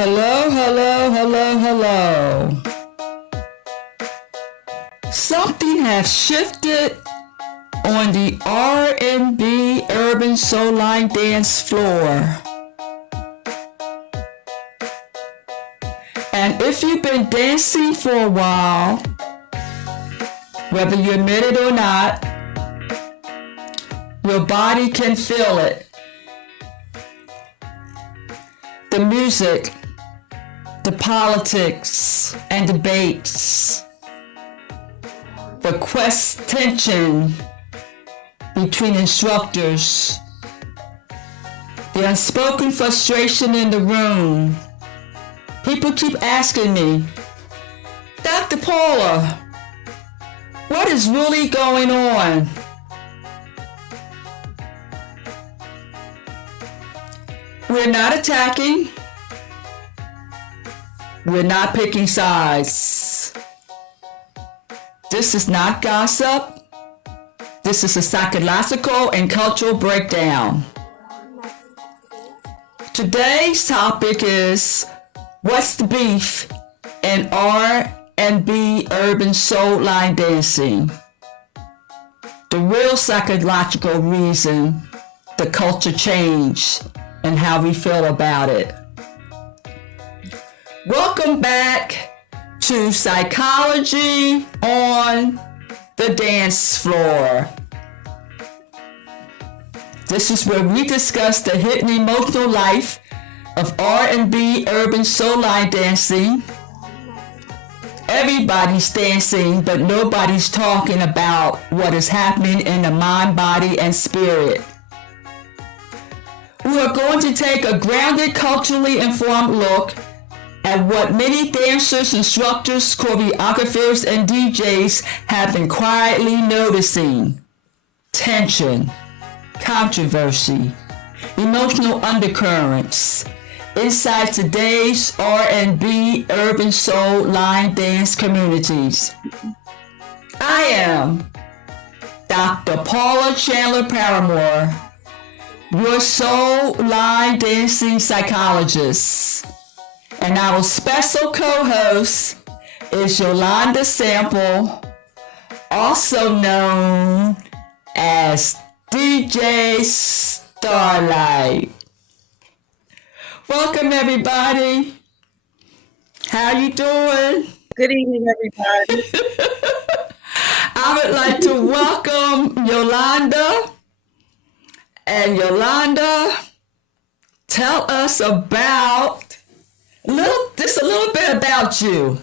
Hello, hello, hello, hello. Something has shifted on the R&B Urban Soul Line dance floor. And if you've been dancing for a while, whether you admit it or not, your body can feel it. The music, the politics and debates, the quest tension between instructors, the unspoken frustration in the room. People keep asking me, Dr. Paula, what is really going on? We're not attacking. We're not picking sides. This is not gossip. This is a psychological and cultural breakdown. Today's topic is, what's the beef in R&B urban soul line dancing? The real psychological reason the culture changed and how we feel about it. Welcome back to Psychology on the Dance Floor. This is where we discuss the hidden emotional life of R&B urban soul line dancing. Everybody's dancing, but nobody's talking about what is happening in the mind, body, and spirit. We are going to take a grounded, culturally informed look at what many dancers, instructors, choreographers, and DJs have been quietly noticing. Tension, controversy, emotional undercurrents inside today's R&B urban soul line dance communities. I am Dr. Paula Chandler Paramore, your soul line dancing psychologist. And our special co-host is Yolanda Sample, also known as DJ Starlight. Welcome everybody. How you doing? Good evening, everybody. I would like to welcome Yolanda. And Yolanda, tell us about a little bit about you.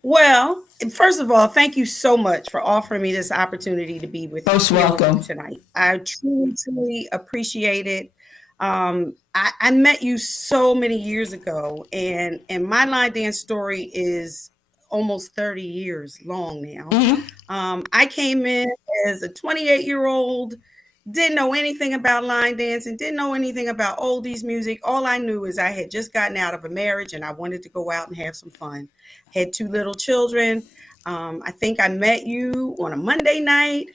Well, first of all, thank you so much for offering me this opportunity to be with Most you welcome tonight. I truly appreciate it. I met you so many years ago, and my line dance story is almost 30 years long now. Mm-hmm. I came in as a 28-year-old, didn't know anything about line dancing, didn't know anything about oldies music. All I knew is I had just gotten out of a marriage and I wanted to go out and have some fun. Had 2 little children. I think I met you on a Monday night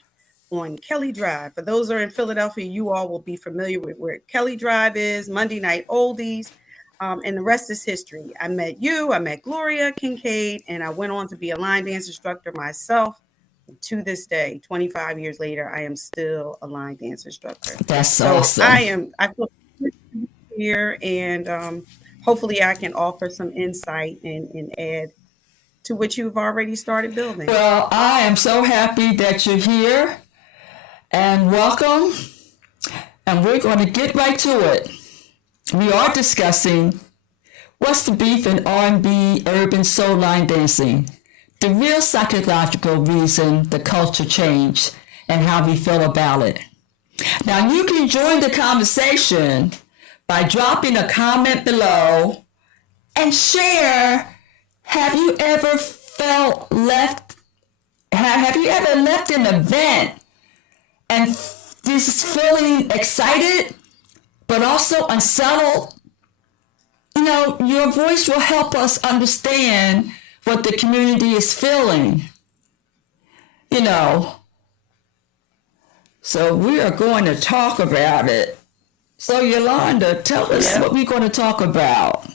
on Kelly Drive. For those who are in Philadelphia, you all will be familiar with where Kelly Drive is, Monday Night Oldies, and the rest is history. I met you, I met Gloria Kincaid, and I went on to be a line dance instructor myself. To this day, 25 years later, I am still a line dance instructor. That's awesome. I feel here, and hopefully I can offer some insight and add to what you've already started building. Well, I am so happy that you're here, and welcome. And we're going to get right to it. We are discussing what's the beef in R&B urban soul line dancing. The real psychological reason the culture changed and how we feel about it. Now you can join the conversation by dropping a comment below and share. Have you ever left an event and just feeling excited but also unsettled? You know, your voice will help us understand what the community is feeling, you know. So we are going to talk about it. So Yolanda, tell us Yeah. what we're going to talk about.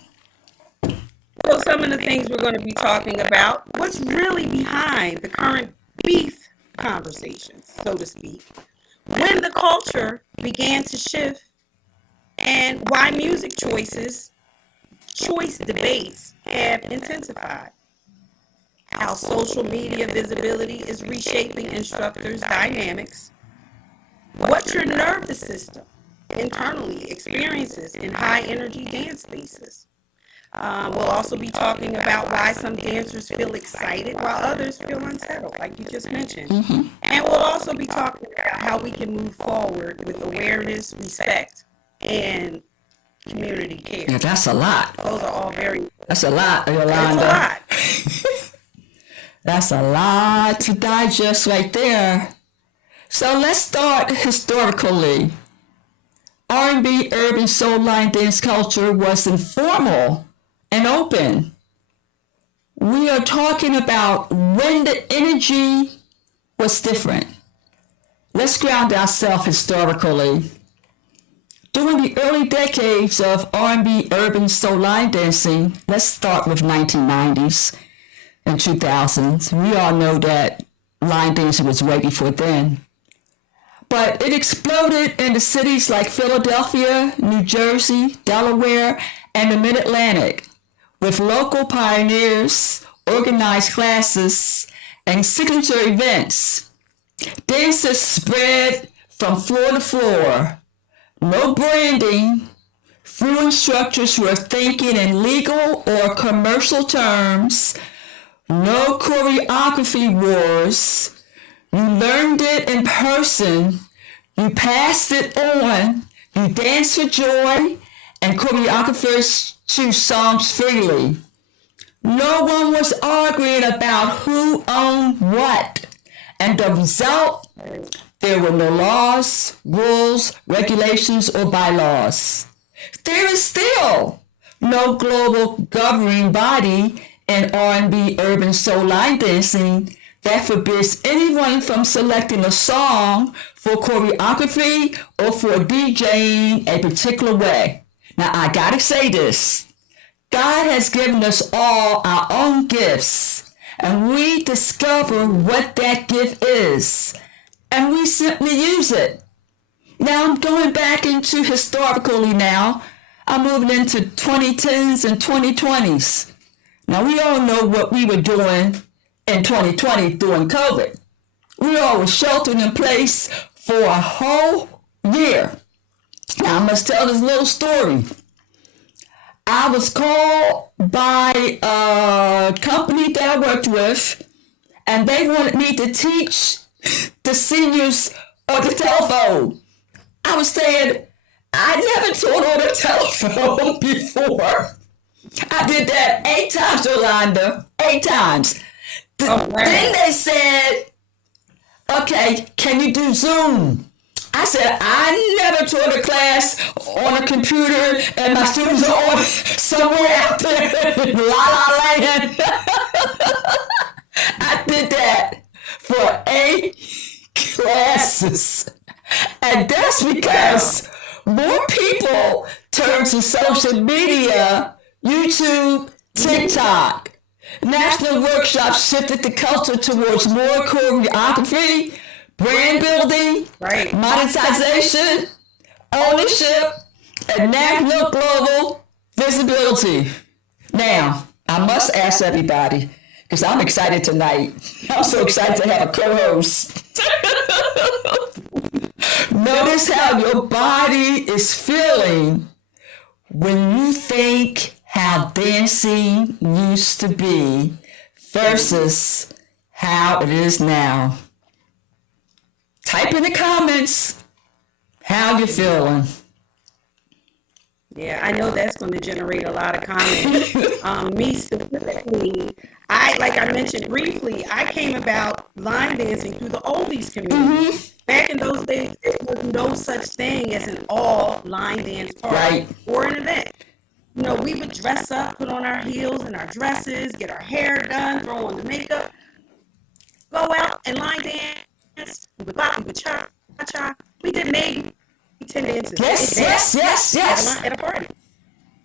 So some of the things we're going to be talking about, what's really behind the current beef conversations, so to speak, when the culture began to shift, and why music choice debates have intensified, how social media visibility is reshaping instructors' dynamics, what your nervous system internally experiences in high energy dance spaces. We'll also be talking about why some dancers feel excited while others feel unsettled, like you just mentioned. And we'll also be talking about how we can move forward with awareness, respect, and community care. Yeah, that's a lot. Those are all very, That's a lot, it's a Yolanda. lot. That's a lot to digest right there. So let's start historically. R&B, urban soul line dance culture was informal and open. We are talking about when the energy was different. Let's ground ourselves historically. During the early decades of R&B, urban soul line dancing, let's start with 1990s and 2000s. We all know that line dancing was way before then. But it exploded in the cities like Philadelphia, New Jersey, Delaware, and the Mid-Atlantic, with local pioneers, organized classes, and signature events. Dances spread from floor to floor. No branding. Few instructors were thinking in legal or commercial terms. No choreography wars. You learned it in person, you passed it on, you danced for joy, and choreographers choose songs freely. No one was arguing about who owned what, and the result, there were no laws, rules, regulations, or bylaws. There is still no global governing body in R&B urban soul line dancing that forbids anyone from selecting a song for choreography or for DJing a particular way. Now, I gotta say this. God has given us all our own gifts, and we discover what that gift is, and we simply use it. Now, I'm going back into historically now. I'm moving into 2010s and 2020s. Now, we all know what we were doing in 2020 during COVID. We all were sheltered in place for a whole year. Now I must tell this little story. I was called by a company that I worked with, and they wanted me to teach the seniors on the telephone. I was saying, I never taught on the telephone before. I did that 8 times, Yolanda. 8 times. Then they said, okay, can you do Zoom? I said, I never taught a class on a computer and my students are on somewhere out there in La La Land. I did that for 8 classes. And that's because more people turn to social media, YouTube, TikTok. National workshops shifted the culture towards more choreography, brand building, monetization, ownership, and national global visibility. Now, I must ask everybody, because I'm excited tonight. I'm so excited to have a co-host. Notice how your body is feeling when you think how dancing used to be versus how it is now. Type in the comments how you're feeling. Yeah, I know that's going to generate a lot of comments. Me specifically, like I mentioned briefly, I came about line dancing through the oldies community. Back in those days, there was no such thing as an all line dance party or an event. You know, we would dress up, put on our heels and our dresses, get our hair done, throw on the makeup, go out and line dance. We would bop, we would cha-cha. We did maybe tended to Yes. at a party.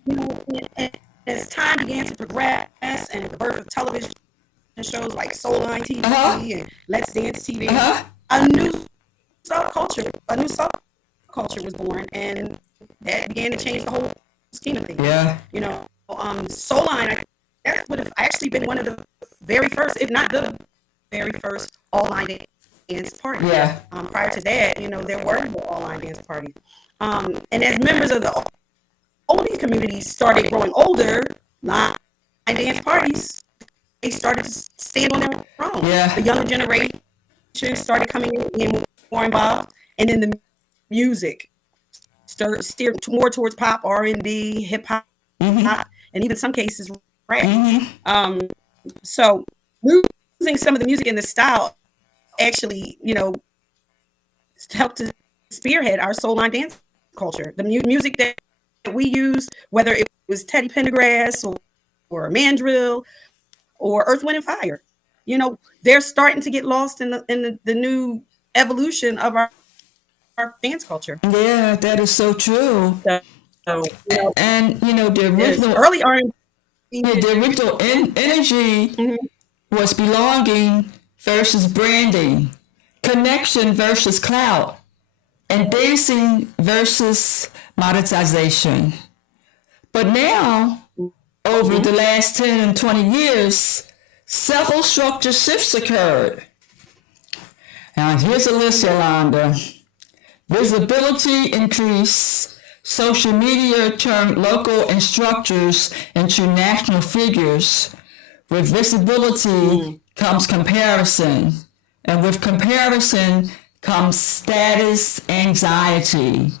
You know, and as time began to progress and the birth of television shows like Soul Line TV and Let's Dance TV, a new subculture was born, and that began to change the whole scheme of things. Yeah. You know, Soul Line, that would have actually been one of the very first, if not the very first, all-line dance party. Yeah. Prior to that, you know, there were no all-line dance parties. And as members of the oldies community started growing older, line dance parties, they started to stand on their own. Yeah. The younger generation started coming in more involved, and then the music steered more towards pop, R&B, hip hop, and even some cases rap. So losing some of the music and the style actually, you know, helped to spearhead our soul line dance culture. The music that we use, whether it was Teddy Pendergrass or Mandrill or Earth, Wind and Fire, you know, they're starting to get lost in the new evolution of our dance culture. Yeah, that is so true. So, you know, and you know, the original early R&B, the original energy was belonging versus branding, connection versus clout, and dancing versus monetization. But now, over the last 10 and 20 years, several structure shifts occurred. Now, here's a list, Yolanda. Visibility increase. Social media turned local instructors into national figures. With visibility comes comparison. And with comparison comes status anxiety.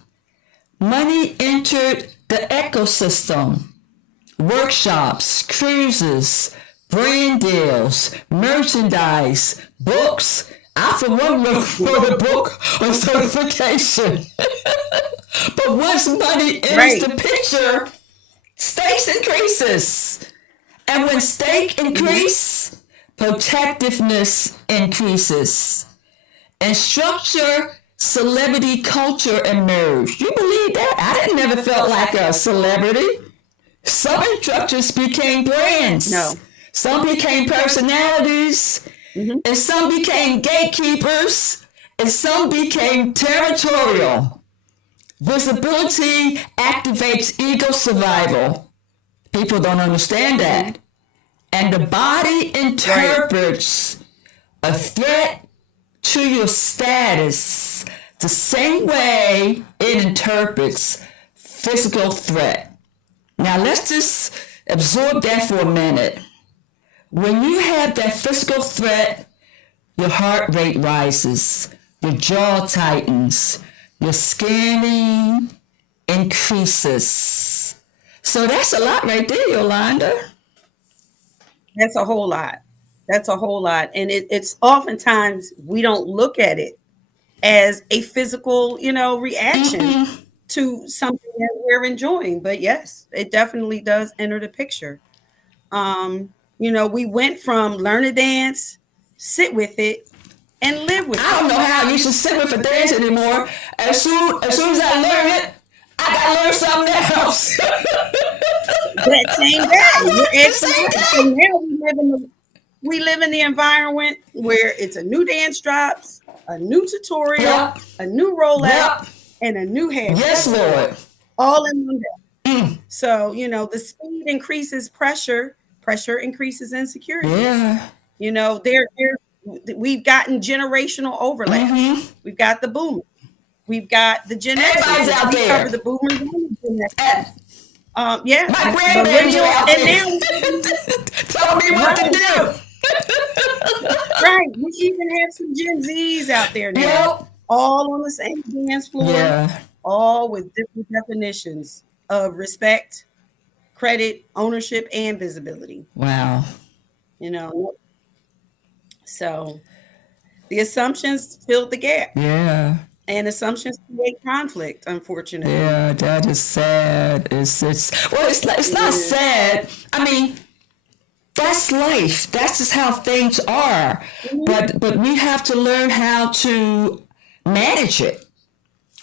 Money entered the ecosystem. Workshops, cruises, brand deals, merchandise, books. I, for one, wrote a book on certification. But once money enters the picture, stakes increases. And when stake increase, protectiveness increases. And structure, celebrity culture emerged. You believe that? I never felt like a celebrity. Some instructors became brands. No. Some became personalities. And some became gatekeepers. And some became territorial. Visibility activates ego survival. People don't understand that. And the body interprets a threat to your status the same way it interprets physical threat. Now let's just absorb that for a minute. When you have that physical threat, your heart rate rises, your jaw tightens, your scanning increases. So that's a lot right there, Yolanda. That's a whole lot. That's a whole lot. And it's oftentimes we don't look at it as a physical, you know, reaction to something that we're enjoying. But yes, it definitely does enter the picture. You know, we went from learn to dance, sit with it, and live with it. I don't know how you should sit with a dance anymore. As soon as I learn it, I gotta learn something else. That same day. You're absolutely right. So now we live in the environment where it's a new dance drops, a new tutorial, a new rollout, and a new hair. Yes, Lord. All in one day. So, you know, the speed increases pressure increases insecurity. Yeah. You know, we've gotten generational overlaps. We've got the boomers. We've got the Gen X. Everybody's out we there. cover the boomers and the Gen X. Yeah. My grandbabies are out there. And Tell me what to do. Right. We even have some Gen Zs out there now. All on the same dance floor. All with different definitions of respect, credit, ownership, and visibility. Wow. You know. So the assumptions filled the gap. Yeah. And assumptions create conflict, unfortunately. Yeah, that is sad. It's not sad. I mean, that's life. That's just how things are. But we have to learn how to manage it.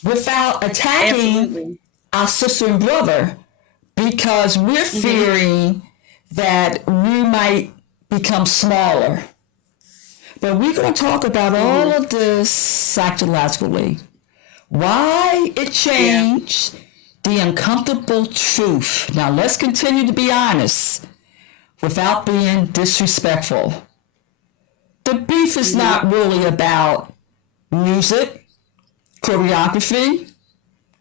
without attacking Absolutely. our sister and brother, because we're fearing that we might become smaller. But we're going to talk about all of this psychologically. Why it Yeah. changed, the uncomfortable truth. Now let's continue to be honest without being disrespectful. The beef is not really about music, choreography,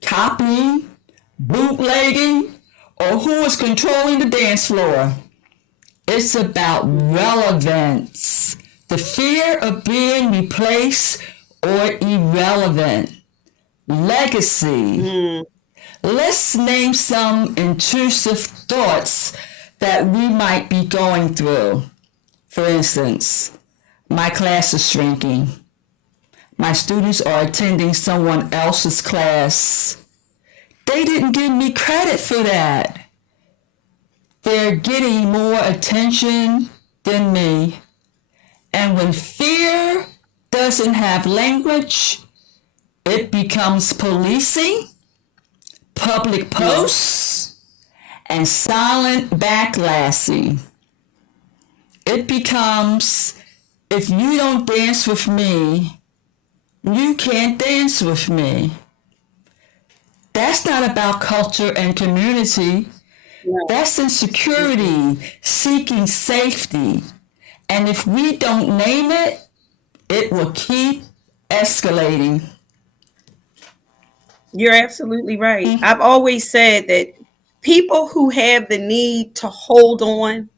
copying, bootlegging, or who is controlling the dance floor. It's about relevance. The fear of being replaced or irrelevant. Legacy. Let's name some intrusive thoughts that we might be going through. For instance, my class is shrinking. My students are attending someone else's class. They didn't give me credit for that. They're getting more attention than me. And when fear doesn't have language, it becomes policing, public posts, and silent backlashing. It becomes, if you don't dance with me, you can't dance with me. That's not about culture and community. That's insecurity, seeking safety. And if we don't name it, it will keep escalating. You're absolutely right. I've always said that people who have the need to hold on,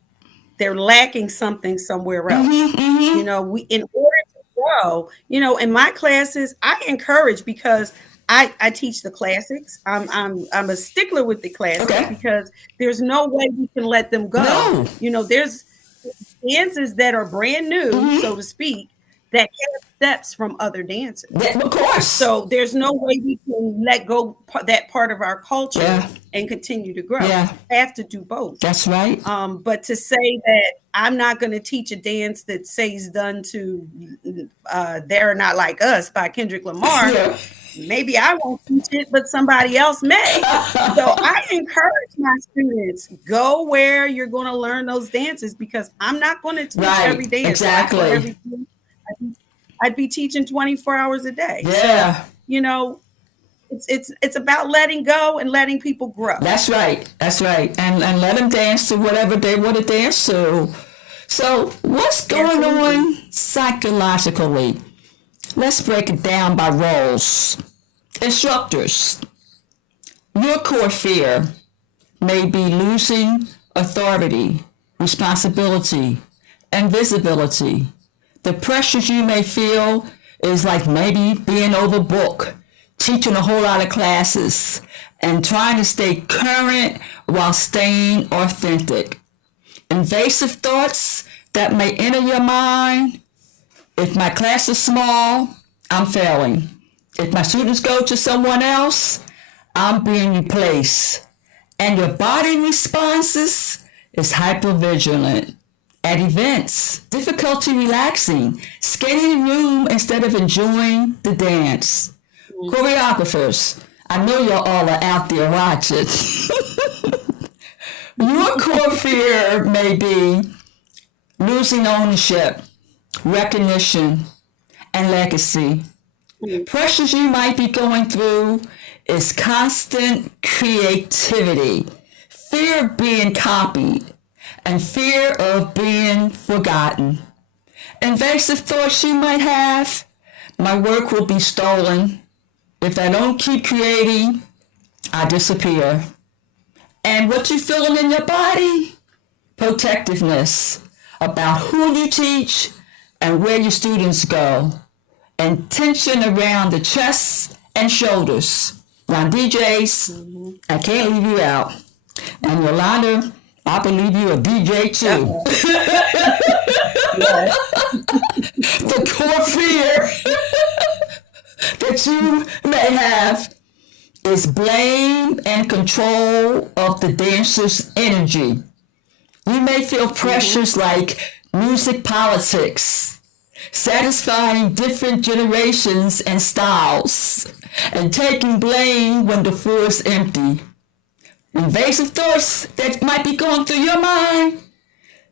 they're lacking something somewhere else. You know, we in order to grow, you know, in my classes, I encourage because I teach the classics. I'm a stickler with the classics Okay. because there's no way we can let them go. No. You know, there's dances that are brand new, so to speak, that have steps from other dances. Of course. So there's no way we can let go that part of our culture Yeah. and continue to grow. Yeah. We have to do both. That's right. But to say that I'm not going to teach a dance that says done to "They're Not Like Us" by Kendrick Lamar, Yeah. maybe I won't teach it, but somebody else may. So I encourage my students, go where you're going to learn those dances because I'm not going to teach Right. every dance. Exactly. So I'd be teaching 24 hours a day. Yeah. So, you know, it's about letting go and letting people grow. That's right. That's right. And let them dance to whatever they want to dance to. So what's going on psychologically? Let's break it down by roles. Instructors. Your core fear may be losing authority, responsibility, and visibility. The pressures you may feel is like maybe being overbooked, teaching a whole lot of classes, and trying to stay current while staying authentic. Invasive thoughts that may enter your mind. If my class is small, I'm failing. If my students go to someone else, I'm being replaced. And your body responses is hypervigilant. At events, difficulty relaxing, skating in the room instead of enjoying the dance. Choreographers, I know y'all all are out there watching. Your core fear may be losing ownership, recognition, and legacy. Pressures you might be going through is constant creativity, fear of being copied, and fear of being forgotten. Invasive thoughts you might have, my work will be stolen. If I don't keep creating, I disappear. And what you feeling in your body? Protectiveness about who you teach and where your students go. And tension around the chest and shoulders. Now DJs, I can't leave you out. And Yolanda, I believe you're a DJ too. The core fear that you may have is blame and control of the dancer's energy. You may feel pressures like music politics, satisfying different generations and styles, and taking blame when the floor is empty. Invasive thoughts that might be going through your mind.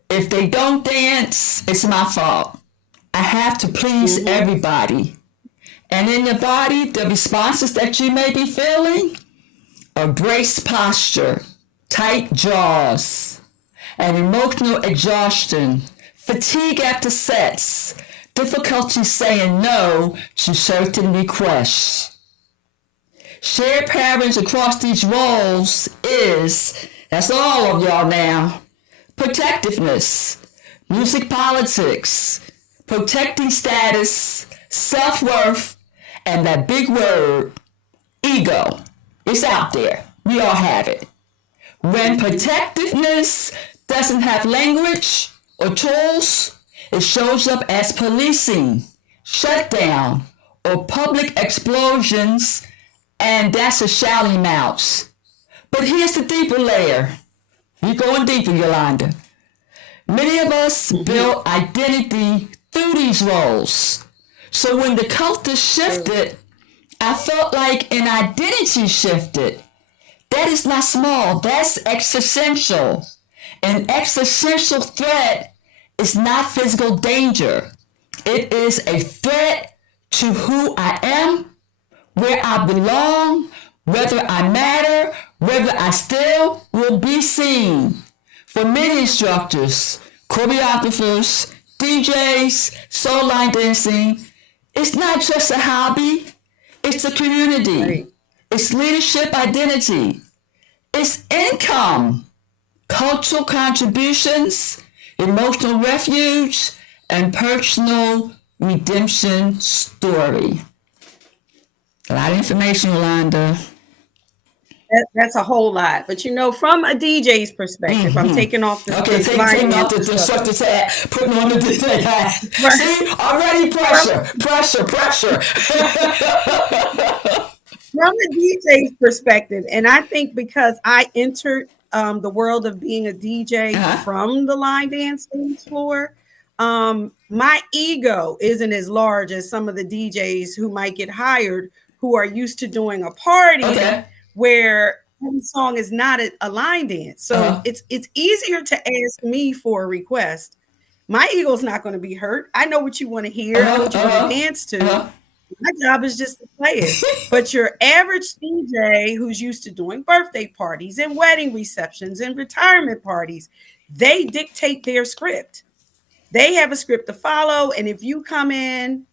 If they don't dance, it's my fault. I have to please everybody. And in your body, the responses that you may be feeling are braced posture, tight jaws, and emotional exhaustion, fatigue after sets, difficulty saying no to certain requests. Shared patterns across these roles is, that's all of y'all now, protectiveness, music politics, protecting status, self-worth, and that big word, ego. It's out there. We all have it. When protectiveness doesn't have language or tools, it shows up as policing, shutdown, or public explosions, and that's a shouting mouse. But here's the deeper layer. You're going deeper, Yolanda. Many of us build identity through these roles. So when the culture shifted, I felt like an identity shifted. That is not small. That's existential. An existential threat is not physical danger. It is a threat to who I am, where I belong, whether I matter, whether I still will be seen. For many instructors, choreographers, DJs, soul line dancing, it's not just a hobby, it's a community. Right. It's leadership identity. It's income, cultural contributions, emotional refuge, and personal redemption story. A lot of information, Yolanda. That's a whole lot. But from a DJ's perspective, I'm taking off the taking off the instructor's hat, putting on the DJ hat. Right. See, already pressure. From a DJ's perspective, and I think because I entered the world of being a DJ from the line dancing floor, my ego isn't as large as some of the DJs who might get hired who are used to doing a party where every song is not a line dance. So it's easier to ask me for a request. My ego's not going to be hurt. I know what you want to hear. I know what you want to dance to. My job is just to play it. But your average DJ who's used to doing birthday parties and wedding receptions and retirement parties, they dictate their script. They have a script to follow. And if you come in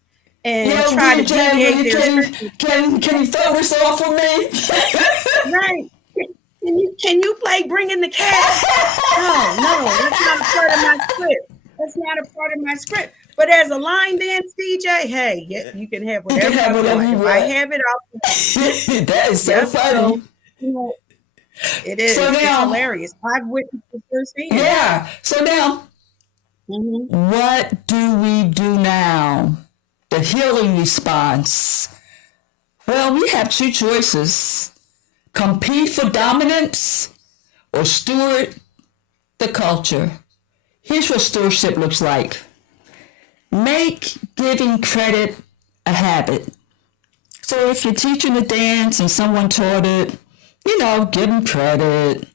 and try to deviate their script, can you throw this off for me? Right. Can you play Bring in the Cash? No, that's not a part of my script. That's not a part of my script. But as a line dance DJ, hey, you can have whatever you want. I have it out. That is so funny. So, it is. So now, it's hilarious. I've witnessed it firsthand. Yeah. So now, what do we do now? The healing response. Well, we have two choices. Compete for dominance or steward the culture. Here's what stewardship looks like. Make giving credit a habit. So if you're teaching a dance and someone taught it, give them credit.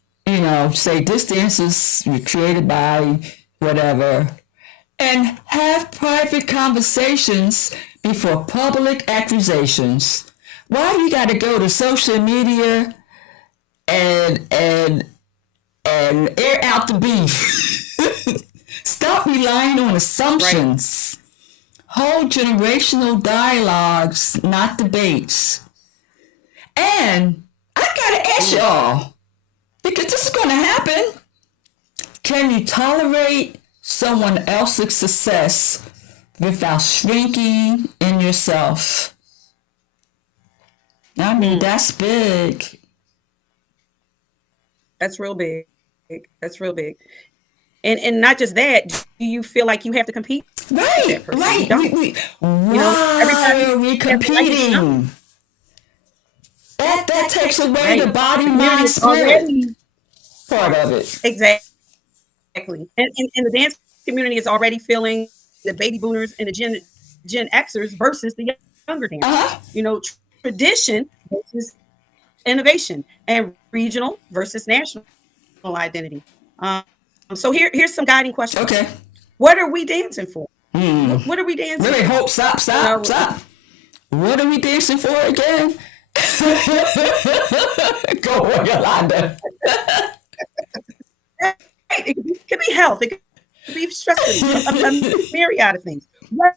Say this dance is created by whatever. And have private conversations before public accusations. Why you got to go to social media and air out the beef? Stop relying on assumptions. Right. Hold generational dialogues, not debates. And I gotta ask y'all, because this is gonna happen. Can you tolerate someone else's success without shrinking in yourself? I mean, that's big. That's real big. That's real big. And not just that, do you feel like you have to compete? Right. Why are we competing? That takes away the body, mind, spirit part of it. Exactly. And the dance community is already feeling the baby boomers and the Gen Xers versus the younger dancers. Uh-huh. Tradition versus innovation, and regional versus national identity. So here's some guiding questions. Okay. What are we dancing for? What are we dancing Really for? hope, stop. What are we dancing for again? Go on, Yolanda. It could be health. It could be stress relief. A myriad of things. What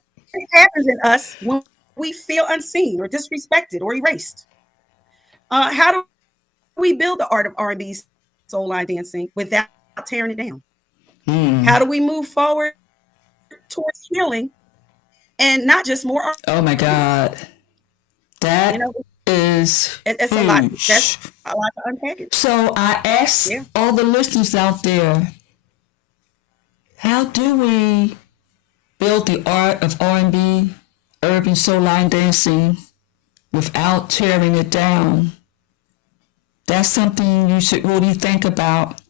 happens in us when we feel unseen or disrespected or erased? How do we build the art of R&B soul line dancing without tearing it down? How do we move forward towards healing and not just more art? Oh my God. That is it's huge. a lot. That's a lot to unpack. So I ask all the listeners out there, how do we build the art of R&B, urban soul line dancing without tearing it down? That's something you should really think about,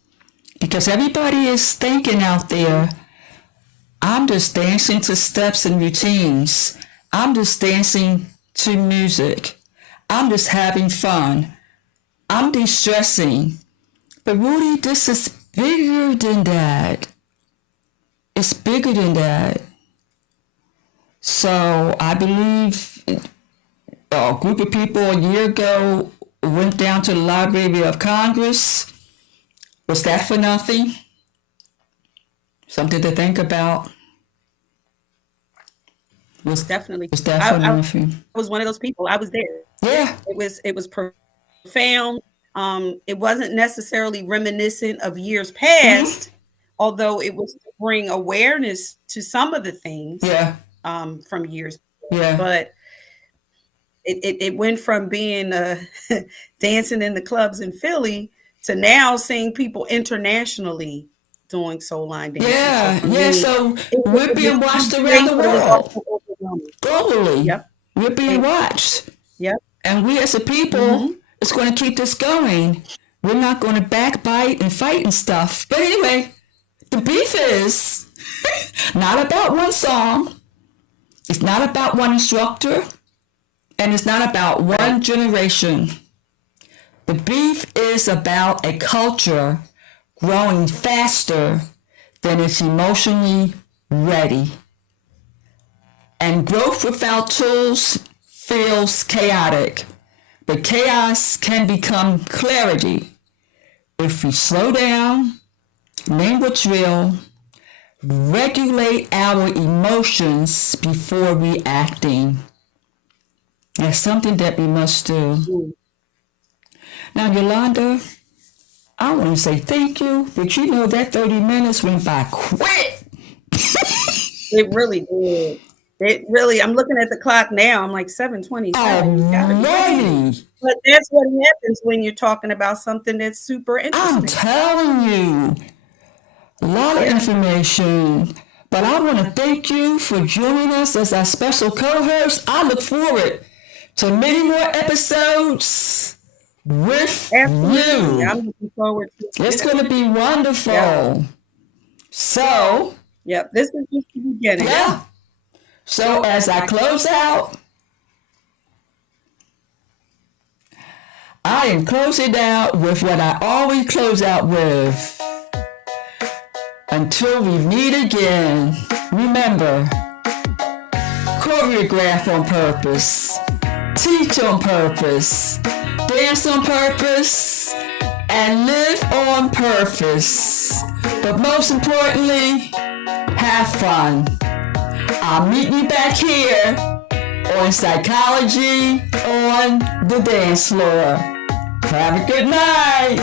because everybody is thinking out there, I'm just dancing to steps and routines. I'm just dancing to music. I'm just having fun. I'm de-stressing. But really, this is bigger than that. It's bigger than that. So I believe a group of people a year ago went down to the Library of Congress. Was that for nothing? Something to think about. Was that for nothing? I was one of those people. I was there. Yeah. It was profound. It wasn't necessarily reminiscent of years past, although it was to bring awareness to some of the things from years. Yeah. But it went from being dancing in the clubs in Philly to now seeing people internationally doing soul line dancing. So we're being watched around the world. Globally. Yep. We're being watched. Yep. And we as a people is going to keep this going. We're not going to backbite and fight and stuff. But anyway, the beef is not about one song. It's not about one instructor. And it's not about one generation. The beef is about a culture growing faster than it's emotionally ready. And growth without tools feels chaotic. But chaos can become clarity if we slow down, name what's real, regulate our emotions before reacting. That's something that we must do. Now, Yolanda, I want to say thank you, but you know that 30 minutes went by quick. It really did. I'm looking at the clock now. I'm like 7:27. But that's what happens when you're talking about something that's super interesting. I'm telling you, a lot of information. But I want to thank you for joining us as our special co-host. I look forward to many more episodes with you. I'm looking forward to it. It's going to be wonderful. Yep. So, this is just the beginning. Yeah. So as I close out, I am closing out with what I always close out with. Until we meet again, remember, choreograph on purpose, teach on purpose, dance on purpose, and live on purpose. But most importantly, have fun. I'll meet you back here on Psychology on the Dance Floor. Have a good night.